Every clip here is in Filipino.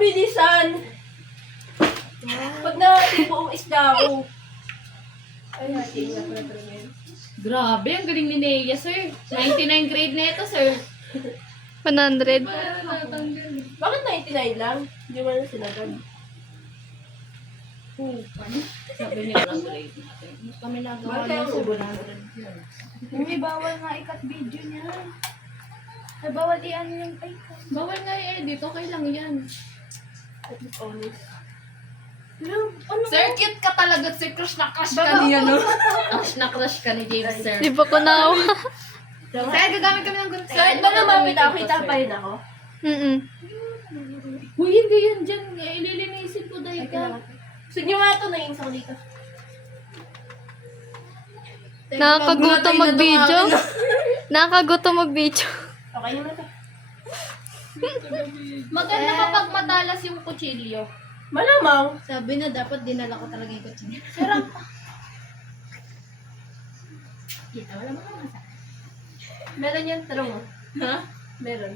bilisan. Pag natin buong isda ko. Ay, natin nga pala talaga yun. Grabe, ang galing ni Nea, sir. 99 grade na ito, sir. 100. Bakit 99 lang? Hindi mo na sinagad. Sabi niya lang grade natin. Kami nagawa Bakit niya, ang sir. ubo 100. Hindi, bawal nga ikat video niya. Ay, bawal i-ano yung ay. Bawal nga i-edit, okay lang yan. At least honest. Sir, cute ka talaga, sir. Crush na crush ka niya, no? Crush na crush ka ni James, sir. Di ba ko na Sir, gagamit kami ng gunting. Kahit ba lumapit ako, kita pa rin ako. Uy, hindi yan dyan. Ililinisin ko dahil ka. Gusto nyo nga ito, nainis ako dito. Nakakagutom mag-video. Nakakagutom mag-video. Okay naman ito. Maganda kapag matalas yung kutsilyo. Malamang. Sabi na dapat dinala ko talaga yung kutsin. Kita, wala mo naman sa. Meron yan, tarong mo. Ha? Meron.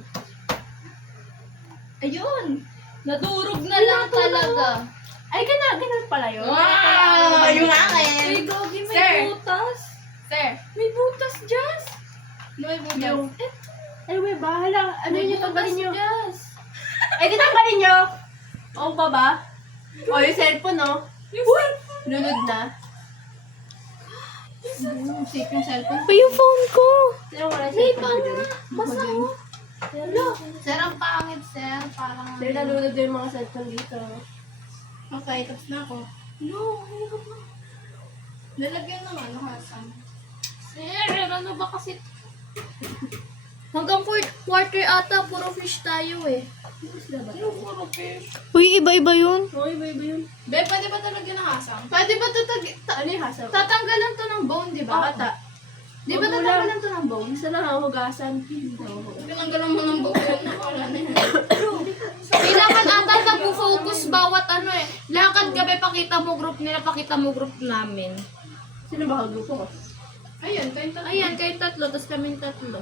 Ayun! Nadurog na lang talaga. Ay, ganun pala yun. Wow! Yung akin. Uy, Gogi, may Sir. butas. Sir. May butas, Jazz. May butas. Yung, ay, may bahala. Ano May yung tanggalin nyo? Jazz. Ay, di tanggalin nyo. O, baba. O, yung cellphone, no? Uy! Lunod na. Safe yung cellphone. Uy, yung phone ko. Sino wala yung cellphone ko dyan? Basta mo. Sir, ang pangit, sir. Parang... Sir, nalunod yung mga cellphone dito. Okay, tapos na ako. No, hirap na. Lalagyan ng ano, Hasan. Sir, ano ba kasi? Hanggang quarter ata, puro fish tayo eh. Puro fish. Uy, iba-iba yun. Oo, iba-iba yun. Be, pwede ba talagyan ng Hasan? Pwede ba Ano yung hassle? tatanggalan to ng bone, di ba? Bata. Di ba tatanggalan to ng bone? Isa lang ang hugasan. Tinanggalan mo ng bone. Wala na yan. Kailangan ata nag-focus bawat ano eh. Lakad gabi, pakita mo group nila, pakita mo group namin. Sino ba kagrupo ko? Ayun, kayo tatlo. Ayan, kayo tatlo, tapos kaming tatlo.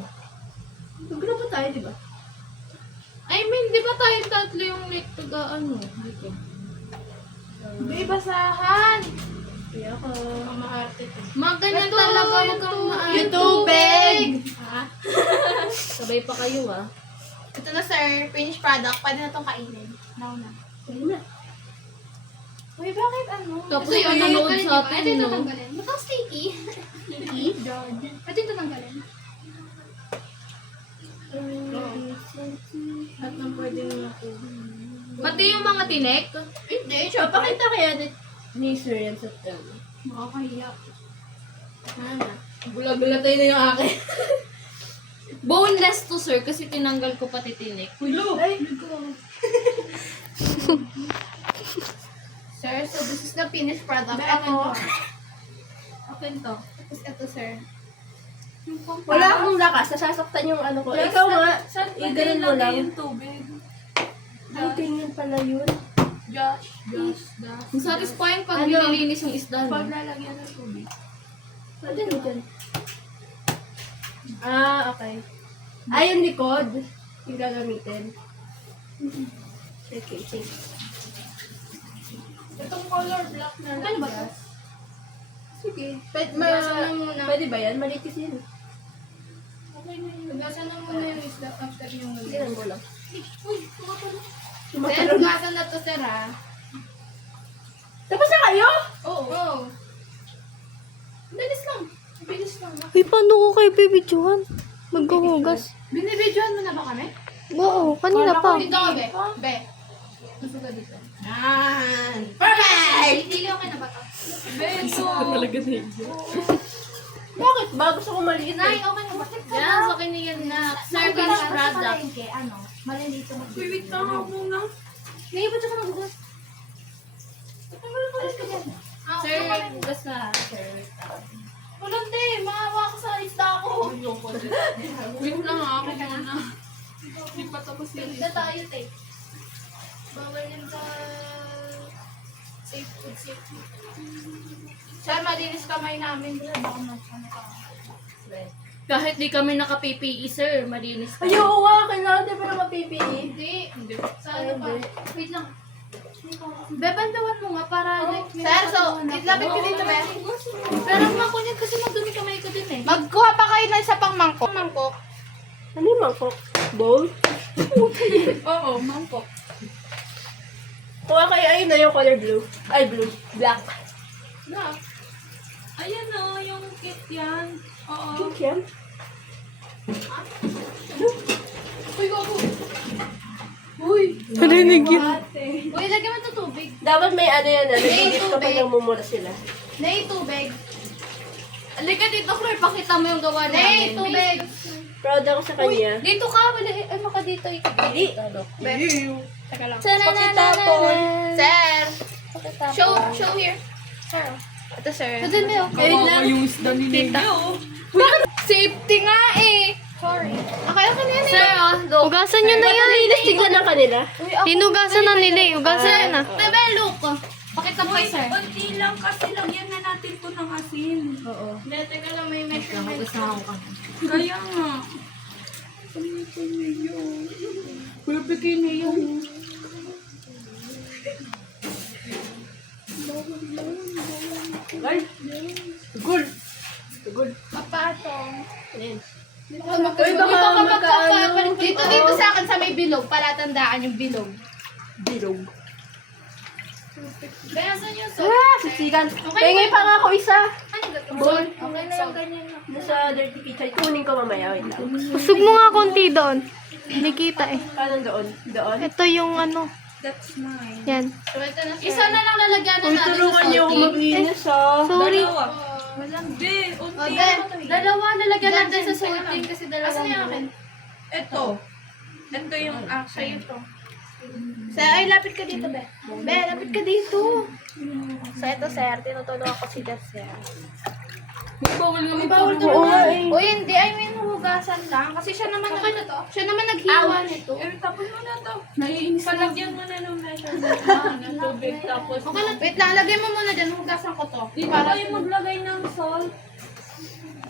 Magrupo tayo, di ba? I mean, di ba tayong tatlo yung like, taga ano? Dito. Be, basahan. Kaya ako. Ang maarte to. Ganyan talaga, wag kang maano. Yung tubig! Sabay pa kayo ah. Ito na, sir. Finished product. Pwede na itong kainin. Now na. Ayun na. Uy, bakit ano? Tapos Ito yung nanonood tatanggalin, sa di ba? atin, Ito yung no? tatanggalin. Ba't ang sticky? Sticky? Ito yung tatanggalin. At nang pwede nyo ako. Pati yung mga tinek. Hindi, Papakita kaya ni Sir yan sa tayo. makakahiya. Gula-gula tayo na yung akin. Boneless to sir kasi tinanggal ko pati tinik. Ay! Sir, so this is the finished product. Be, Ako. ako. Open to. Tapos ito, sir. Wala akong lakas. Nasasaktan yung ano ko. Ikaw nga. Ganun mo lang. yung tubig? Ay, ganyan pala yun. Josh. Ang satisfying pag Ano? nililinis yung isda. No? Pag lalagyan ng tubig. Ano dyan? Ah, okay. Ah, yung likod. Yung gagamitin. Okay, thanks. Itong color black na Ano ba lang. to? Sige. Hugasan na muna. Pwede ba yan? Maliit kasi yun. Okay na yun. Hugasan na muna yung isda after yung Sige lang ko lang. Uy, tumatalo. Sir, Tumatalon. hugasan na to, sir, ha? Tapos na kayo? Oo. Bilis lang. Bilis lang. Uy, paano ko kayo bibidyohan? Maghuhugas. Binibidyohan mo na ba kami? Oo, kanina pa. Dito ka, be. Be. Gusto ka dito. Yan. Perfect! Hindi okay na ba ito? Be, ito. Bakit ba? Gusto ko maliit Nay, eh. okay na ba? Yan, sa akin yan na. Service product. Ano? Malilito mo. Wait na ako muna. Ngayon ba ito ka magugas? Alis ka dyan. Sir, gas na. Sir, Walang de, maawa ka sa isda ko. wait lang ako muna. Hindi pa tapos Isda tayo, te. Bawal yan sa safe food safety. Sir, malinis kamay namin. Baka ano ka. Kahit di kami naka-PPE, sir, malinis Ay, oo nga, kailangan din pa na ma-PPE. Hindi. Sa ano pa? Wait lang. Bebandawan mo nga para like... Sir, so, itlapit ko dito, be. Pero makunyag kasi magdumi kamay ko din eh. Magkuha pa kayo ng isa pang mangkok. Mangkok. Ano yung mangkok? Bowl? Oo, mangkok. Kuha kayo, ayun na yung color blue. Ay, blue. Black. Na. Ayan o, yung kit yan. Oo. Cute yan. Uy, gogo. Narinig yun. Uy, lagyan mo ito tubig. Dapat may ano yan, ano, May dito kapag tubig. namumura sila. Nay, tubig. Halika dito, Claire. Pakita mo yung gawa Nay, namin. tubig. Proud ako sa kanya. Dito ka. Wala, ano ka dito? Hindi. Teka lang. Pakitapon. Sir. Show here. Sir. Ito, sir. Pwede mo yun. Kawawa yung isda ni Nino. Safety nga eh. Sorry. Akala ko na yan Sir, oh, look. Hugasan nyo na yan. Malinis tignan ng kanila. Hinugasan na nila eh. Hugasan nyo na. Bebe, look. Pakita mo kay sir. Kunti lang kasi lagyan na natin to ng asin. Hindi, teka lang, may measurement. Kaya nga. Bibigay na yun. Ay, tugol. Tugol. Papatong. Ayan. Uy, baka magkakapalit. Dito sa akin sa may bilog. Palatandaan yung bilog. Bilog. Kaya saan yung salt? Ah, siksikan. Pingay pa nga ako isa. Ano ba ito? Ball. Okay na yung ganyan na. Nasa dirty picture. Kunin ko mamaya. Wait lang. Usog mo nga konti doon. Hindi kita eh. Paano doon? Doon? Ito yung ano. That's mine. Yan. So, ito na sir. Isa na lang lalagyan na Uy, natin tulungan sa niyo ako salting. maglinis ah. Sorry. Dalawa. Hindi, O, unti. then, Dalawa lalagyan natin sa Teka salting lang. kasi dalawa. Asan yung akin? Ito. Ito yung action. Sir, ay, lapit ka dito, be. Be, lapit ka dito. So, ito, sir. Tinutulungan ko si Dad, sir. May bawal Oo nga eh. Uy, hindi. I mean, hugasan lang. Kasi siya naman, siya naman naghiwa nito. Eh, tapos mo na to. Palagyan mo na ng measurement. Ng tubig. Tapos, Okay lang. Wait lang, lagay mo muna dyan. Hugasan ko to. dito kayo maglagay ng salt.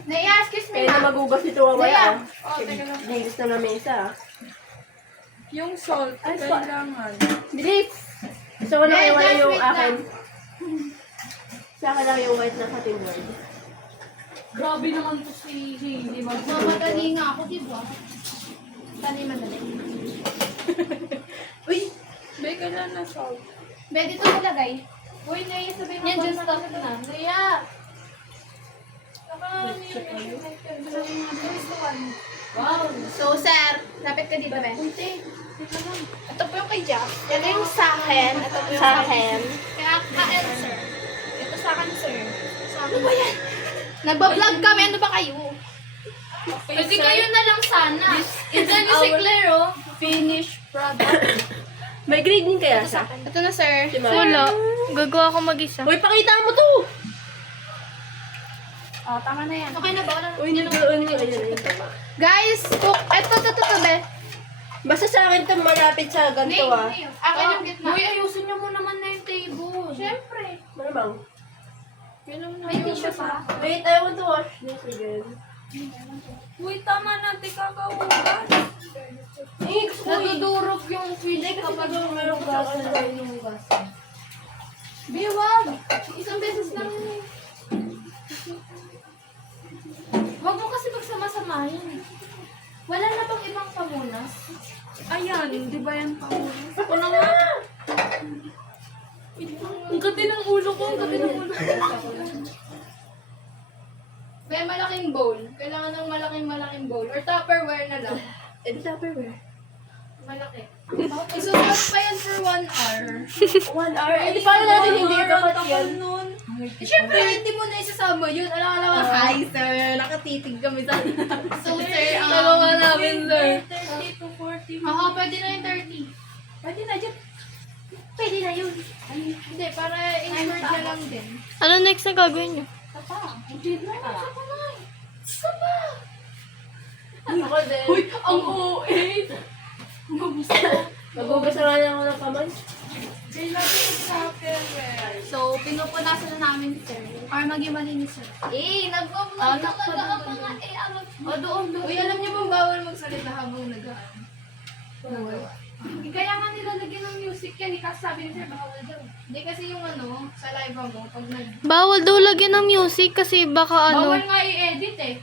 Naya, excuse me, Kaya na ma. magugas nito wawala Naya. ah. Oh, teka lang. Linis na ng mesa ah. Yung salt, kailangan. Bilis! Gusto ko na Hey, iwala just yung wait akin. lang. Sa akin lang yung white na cutting board. Grabe naman to si Hailey. Mamadali nga ako, di ba? Tani madali. Uy! May kailangan na salt. Be, dito nalagay. Uy, Naya, sabi mo. Yan, just stop na. Naya! Wow. So, sir, lapit ka dito, be. Ito po yung kay Jack. Ito yung sa akin. Ito po yung Sa akin. Kaya, kael, sir. Ito sa akin, sir. Sa akin. Ano ba yan? Nagbablog kami. Ano ba kayo? Pwede kayo na lang sana. Diyan yung si Claire, oh. Finished product. May grade din kaya siya? Ito na, sir. Si Mara. Wala. Gagawa ko mag-isa. Uy, pakita mo to! Oh, tama na yan. Okay na ba? Wala na. Uy, nag-uun nyo. Ayun, ayun. Guys, cook. Ito, be. Basta sa akin to malapit sa ganito ah. Akin yung gitna. Uy, ayusin niyo mo naman na yung table. Siyempre. Malamang. May tissue pa. Wait, I want to wash this again. Uy, tama na, di kakahugas. Eh, gusto ko Nadudurog yung fish Hindi, kasi kapag pag mayroong gasan na hinugas. Biwag. Isang beses lang yun eh. Huwag mo kasi pagsama-samahin. Wala na bang ibang pamunas? Ayan, di ba yan pangulas? Ako na nga. Ang gati ng ulo ko, ang gati ng ulo ko. May malaking bowl. Kailangan ng malaking bowl. Or Tupperware na lang. Eh, di Tupperware. Malaki. Isusunod pa yan for 1 hour. 1 hour. Eh, di paano natin hindi kapat yan? Nun. Siyempre, hindi mo na isasama yun. Alam ka naman, hi sir. Nakatitig kami sa... So sir, Dalawa namin, sir. 30 to 40. Oo, pwede na yung 30. Pwede na dyan. Pwede na yun. Hindi, para insert na lang din. Ano next na gagawin nyo? Hindi na. Ako din. Uy, ang OA. Magugas na nga lang ako ng kamay. So, pinupunasan na namin, sir. Para maging malinis, sir. Nag-vlog talaga ako nga. Doon. Uy, alam niyo bang bawal magsalita habang nag-aan? Kaya nga nilalagyan ng music yan. Kasi sabi ni sir, bawal daw. Hindi kasi yung sa live mo, pag Bawal daw lagyan ng music kasi baka ano. Bawal nga i-edit eh.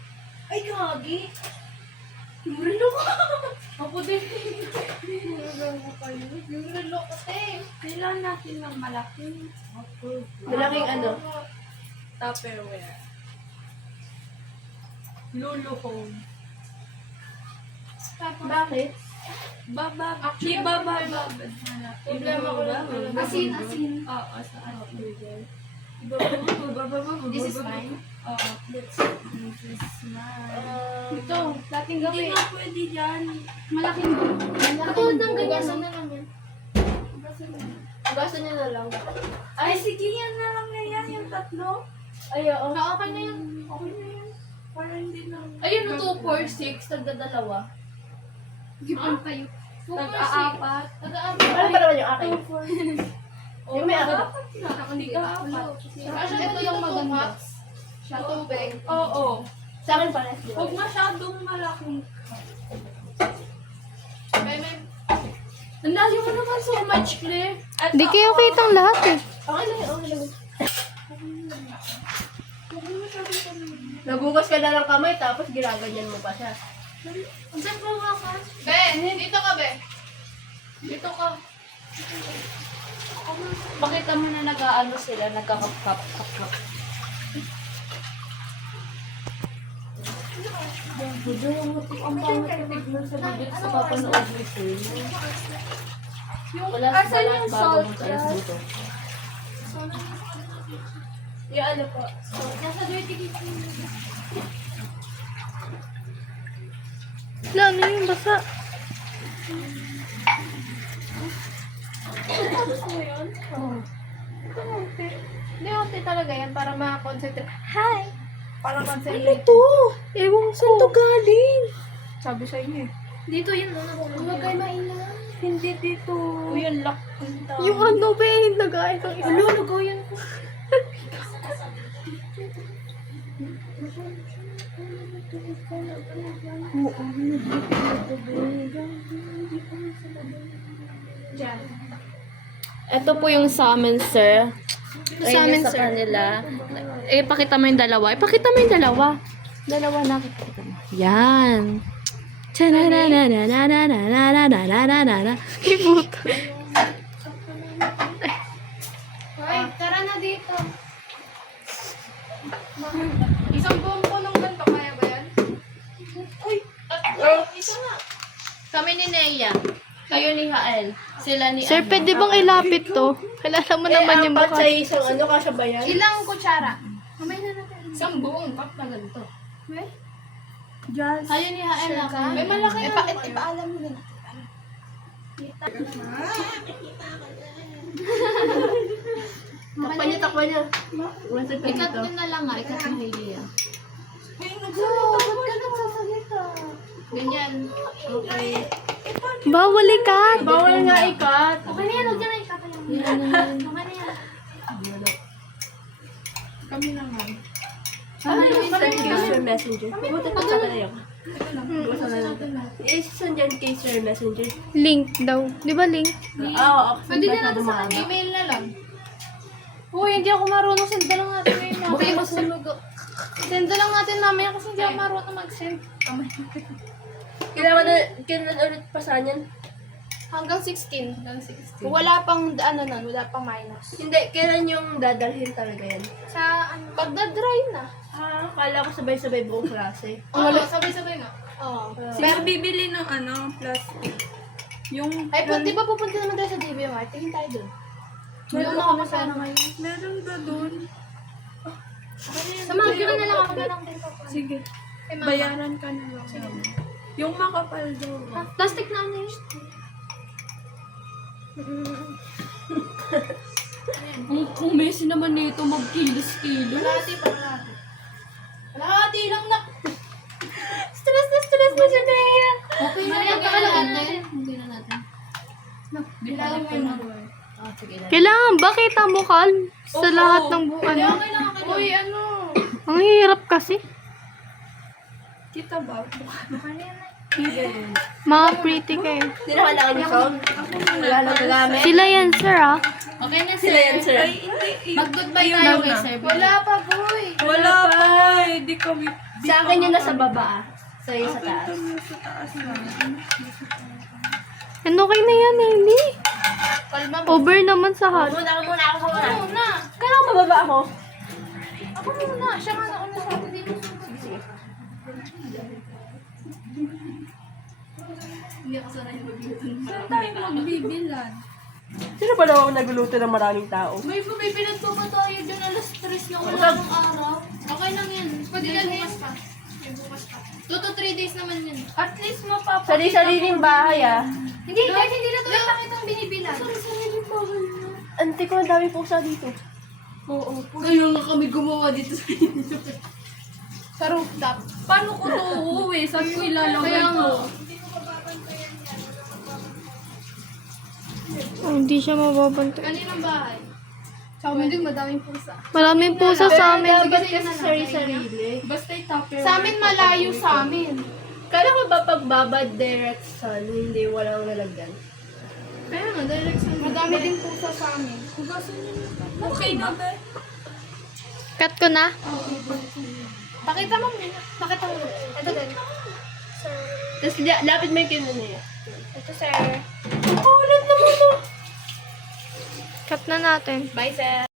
Ay, gagi. Yung relo ko. Ako din. Yung relo kasi. Kailangan natin ng malaki. Malaking ano. Tupperware. Lulu home. Bakit? Baba. Actually, baba. Problema ko lang. Asin. Oo, sa atin. This is mine. Oo. This is mine. Ito. Dating Hindi gabi. nga pwede dyan. Malaking Katulad ng ganyan. Ugasan na lang yan. Ugasan niya na lang. Ay, sige yan na lang na yan. Yung tatlo. Ay, oo. Okay na yan. Okay na yan. Para hindi na. Ayun, 2, 4, 6, tagdadalawa. Gipon kayo. Nag-aapat. Ano ba naman yung akin? Yung may akin. Hindi ka apat. Ito yung maganda. Siya tubig. Oo. Sa akin pala. Huwag masyadong malaki. Ang layo mo naman so much, Claire. Di kayo kitang lahat eh. Okay lang, okay lang. Nagugas ka na ng kamay tapos ginaganyan mo pa siya. Saan po ka? Ben, dito ka, Ben. Dito ka. Pakita mo na nag-aano sila, nagkakap-kap-kap. Ang pangit tignan sa bibig sa papanood mo ito. Wala sa balat bago mo tayo dito. Yung ano po. Nasa dirty kitchen. Wala, ano yung basa? Hindi, okay talaga yan para makakonsentrate. Hi! Para concentrate. Ito! Ewan ko saan to galing. Sabi sa inyo eh. Dito yun, huwag kayo maingat. Hindi dito. Uy, ang lock. Yung ano ba eh, nag-aay kang isa. Lugaw yan ko. Diyan. Ito po yung sa amin, sir. Sa amin, sa sir. kanila. Pakita mo yung dalawa. Ipakita mo yung dalawa. Dalawa na. Yan. Cha-na-na-na-na-na-na-na-na-na-na-na-na. Ibuto. Hoy, tara na dito. Isang buong punong ganito, kaya ba yan? Isa nga. Kami ni Nea. Kayo ni Hael. Sila ni Sir, pwede bang ilapit to? Kilala mo naman yung apat mukha. sa isang ano, kasya ba yan? Ilang kutsara? Mamay na natin. Isang buong cup na ganito. Just. Kayo ni Hael ako. May malaki na. Ipaalam mo na. Takpan niya, takpan niya. Wala sa Ikat dito. mo na lang nga. Ikat mo Hailey. Ay, nagsalita pa. Ganyan. Okay. Bawal ikat. Bawal nga ikat. Okay na yan, huwag yan. Ikapay lang. Yan naman. Okay na yan. Kami naman. Ano yung send kay Sir Messenger? Buti pa sa kanya. I-send yan kay Sir Messenger. Link daw. Di ba link? Oo, Pwede na natin sa email na lang. Uy, hindi ako marunong. Send lang natin ngayon. Okay, mas lugo. Send lang natin mamaya kasi hindi ako marunong mag-send. Kailangan ulit pasahan yan. Hanggang 16. Kung wala pang, wala pang minus. Hindi, kailan yung dadalhin talaga yan? Sa, pagdadry na. Kala ko sabay-sabay buong klase. Oo, sabay-sabay na. Oo. Sino bibili ng ano, plastic? Yung, Ay, di ba pupunta naman tayo sa DBMR? Tingin tayo dun. Meron ako masana ngayon. meron ba doon? Samahan ka na lang ako na lang din pa. Sige. Kay mama. Bayaran ka na lang. Yung makapal daw. Plastic na ano yun? Kung Messi naman nito, magkilos-kilos. Kalahati pa, kalahati. Kalahati lang na. Stress na siya na yan. Okay na yan. Malagyan Malagyan natin. natin. Hindi na natin. Bilalang mo yun. Oh, sige na. Kailangan ba kita mo, Kal? Sa lahat ng ano? Uy, ano? Ang hirap kasi. Kita ba? Mga pretty kayo. Hindi na kailangan yung song. Wala nang gagamit. Sila yan, sir, ah. Okay na, Sila yan, sir. Mag-goodbye tayo kay sir. Wala pa, boy. Wala pa. Hindi kami. Sa akin yun nasa baba ah. Sa'yo sa taas. Sa taas na. Ano okay na yan, Amy? Kalma mo. Over naman sa hat. Ako muna. Muna. Kailangan mababa ako. Ako muna. Siya nga nauna sa atin dito. Saan tayo magbibilan? Sino pa naman nagluluto ng maraming tao? May bumibilad pa ba tayo dyan alas 3 na wala ng araw? Okay lang yan. Pwede na bukas pa. May bukas pa. 2 to 3 days naman yun. At least mapapakita. Sari-sariling bahay ah. Hindi, kahit hindi na tuloy pakitang binibilan. Ante ko, ang dami pusa dito. Oo. Kaya nga kami gumawa dito sa inyo. Sa rooftop. Paano ko to uuwi? Saan ko ilalagay Kaya nga. to? Oh, hindi siya mababantay. Kaninang bahay? Sa amin din, madaming pusa. Maraming pusa sa amin. Dapat kasi sari-sarili. Basta itapir. Sa amin, malayo sa amin. Kala ko ba pagbabad direct sun, hindi walang lalagyan? Kaya nga, direct sa Madami din pusa sa amin. Okay na ba? Cut ko na. Pakita mo muna. Pakita mo. Ito din. Tapos lapit mo yung kino niya. Ito, sir. Ulit naman to. Cut na natin. Bye, sir.